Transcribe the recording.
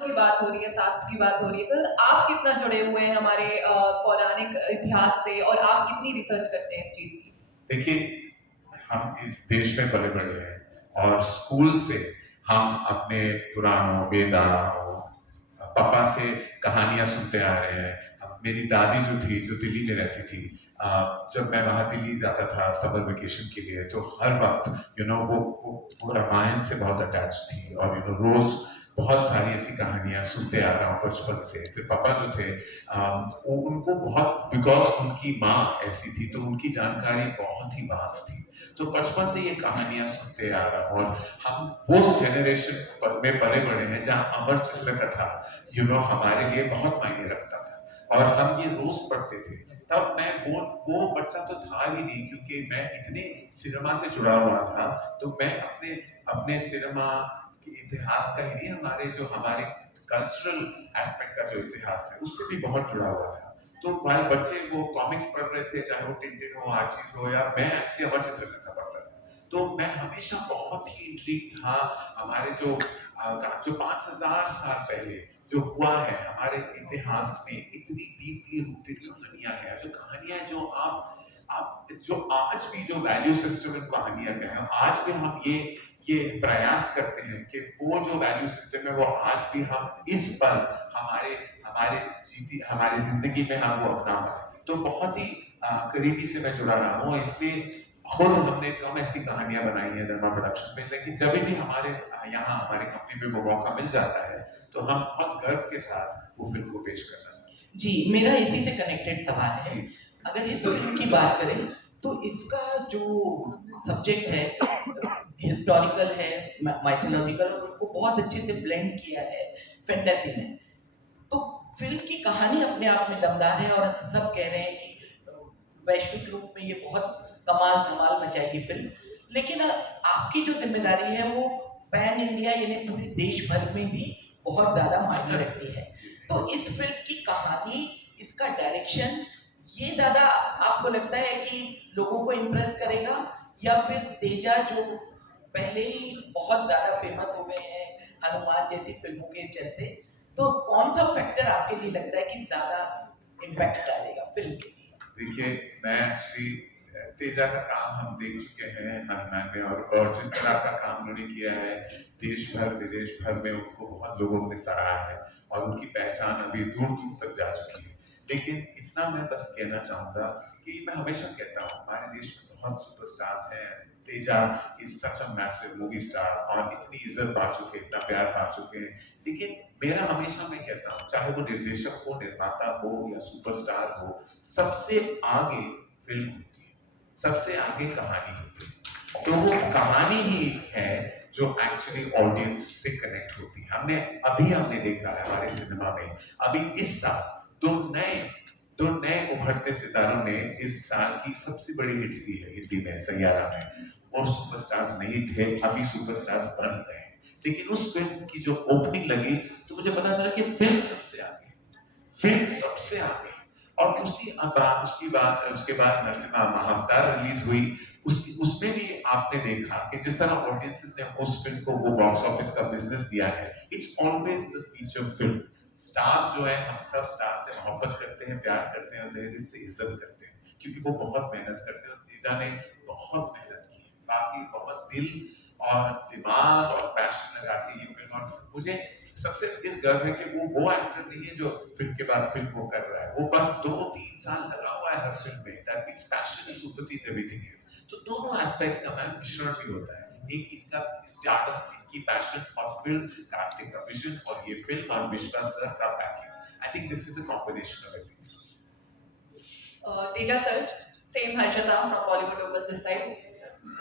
की बात हो रही है, शास्त्र की बात हो रही है, तो आप कितना जुड़े हुए हैं हमारे पौराणिक इतिहास से और आप कितनी रिसर्च करते हैं इस चीज़ की? देखिए, हम इस देश में पले बड़े हैं और स्कूल से हम अपने पुराणों, वेदाओं, पापा से कहानियाँ सुनते आ रहे हैं। मेरी दादी जो थी, जो दिल्ली में रहती थी, जब मैं वहाँ दिल्ली जाता था समर वेकेशन के लिए, तो हर वक़्त वो रामायण से बहुत अटैच थी और रोज़ बहुत सारी ऐसी कहानियाँ सुनते आ रहा हूँ बचपन से। फिर पापा जो थे, वो उनको बहुत, बिकॉज़ उनकी माँ ऐसी थी, तो उनकी जानकारी बहुत ही वास्ट थी। तो बचपन से ये कहानियाँ सुनते आ रहा हूँ और हम वो जनरेशन में पले बड़े हैं जहाँ अमर चित्र कथा हमारे लिए बहुत मायने रखता था और हम ये रोज पढ़ते थे। तब मैं वो बच्चा तो था ही नहीं, क्योंकि मैं इतने सिनेमा से जुड़ा हुआ था। तो मैं अपने अपने सिनेमा के इतिहास का ही नहीं, हमारे कल्चरल एस्पेक्ट का जो इतिहास है उससे भी बहुत जुड़ा हुआ था। तो वाले बच्चे वो कॉमिक्स पढ़ रहे थे, चाहे वो टिंटिन हो, आर्चीज हो, या मैं एक्चुअली अमर चित्र कथा पढ़ता था। तो मैं हमेशा बहुत ही इंट्रिग था। हमारे जो 5000 साल पहले जो हुआ है हमारे इतिहास में, इतनी डीपली रूटेड कहानियां हैं, जो कहानियां हैं जो आप जो आज भी जो वैल्यू सिस्टम इन कहानियां का है, आज भी हम ये प्रयास करते हैं कि वो जो वैल्यू सिस्टम है वो आज भी हम इस पल हमारे हमारी जिंदगी में हम वो अपना पाए। तो बहुत ही करीबी से मैं जुड़ा रहा हूँ, इसलिए खुद हमने कम ऐसी कहानियां बनाई हैं धर्मा प्रोडक्शन में, लेकिन जब भी हमारे यहाँ हमारे कंपनी में वो मौका मिल जाता है तो हम बहुत गर्व के साथ वो फिल्म को पेश करना चाहते हैं। जी, मेरा इसी से कनेक्टेड सवाल है। अगर इस फिल्म की बात करें तो इसका जो सब्जेक्ट है हिस्टोरिकल है, माइथोलॉजिकल, और उसको बहुत अच्छे से ब्लेंड किया है फैंटेसी में। तो फिल्म की कहानी अपने आप में दमदार है और सब कह रहे हैं कि वैश्विक रूप में ये बहुत कमाल धमाल मचाएगी फिल्म। लेकिन आपकी जो जिम्मेदारी है वो पैन इंडिया यानी पूरे देश भर में भी बहुत ज़्यादा मायने रखती है। तो इस फिल्म की कहानी, इसका डायरेक्शन, ये ज़्यादा आपको लगता है कि लोगों को इम्प्रेस करेगा, या फिर तेजा जो पहले ही बहुत ज़्यादा फेमस हो गए हैं हनुमान जैसी फिल्मों के चलते, तो कौन सा फैक्टर आपके लिए लगता है कि ज़्यादा इम्पैक्ट डालेगा फिल्म के लिए? देखिए, मैं एक्चुअली तेजा का काम हम देख चुके हैं हनुमान में, और जिस तरह का काम उन्होंने किया है देश भर विदेश भर में, उनको बहुत लोगों ने सराहा है और उनकी पहचान अभी दूर दूर तक जा चुकी है। लेकिन इतना मैं बस कहना चाहूंगा कि मैं हमेशा कहता हूँ हमारे देश में बहुत सुपरस्टार्स हैं। Teja is such a massive movie star और इतनी इज्जत पा चुके हैं, इतना प्यार पा चुके हैं। लेकिन मेरा हमेशा, मैं कहता हूँ, चाहे वो निर्देशक हो, निर्माता हो या सुपरस्टार हो, सबसे आगे फिल्म होती है, सबसे आगे कहानी होती है। तो वो कहानी ही है जो एक्चुअली ऑडियंस से कनेक्ट होती है। हमने देखा है हमारे सिनेमा में अभी इस साल दो नए उभरते सितारों ने इस साल की सबसे बड़ी हिट दी है हिंदी में, सैयारा में। और सुपरस्टार्स नहीं थे, अभी सुपरस्टार्स बन गए हैं। लेकिन उस फिल्म की जो ओपनिंग लगी तो मुझे पता चला कि फिल्म सबसे आगे। और उसके बाद नरसिम्हा महाअवतार रिलीज हुई। उसमें भी आपने देखा कि जिस तरह ऑडियंसेस ने उस फिल्म को वो बॉक्स ऑफिस का बिजनेस दिया है। It's always the feature film. Stars जो है, हम सब स्टार्स से मोहब्बत करते हैं, प्यार करते हैं और तहे दिल से इज्जत करते हैं, क्योंकि वो बहुत मेहनत करते हैं और तेजा ने बहुत मेहनत की है, बाकी बहुत दिल और दिमाग और पैशन लगा के ये फिल्म। और मुझे सबसे इस गर्व है कि वो एक्टर नहीं है जो फिल्म के बाद फिल्म को कर रहा है, वो बस 2-3 साल लगा हुआ है हर फिल्म में। That means passion supersedes everything else. तो दोनों एस्पेक्ट्स का मैम मिश्रण भी होता है, एक इनका स्टार्टअप, इनकी पैशन, और फिल्म कार्तिक का विजन, और ये फिल्म और विश्वास सर का packing. I think this is a combination of everything. Teja sir, same Harshada from Bollywood Open this time.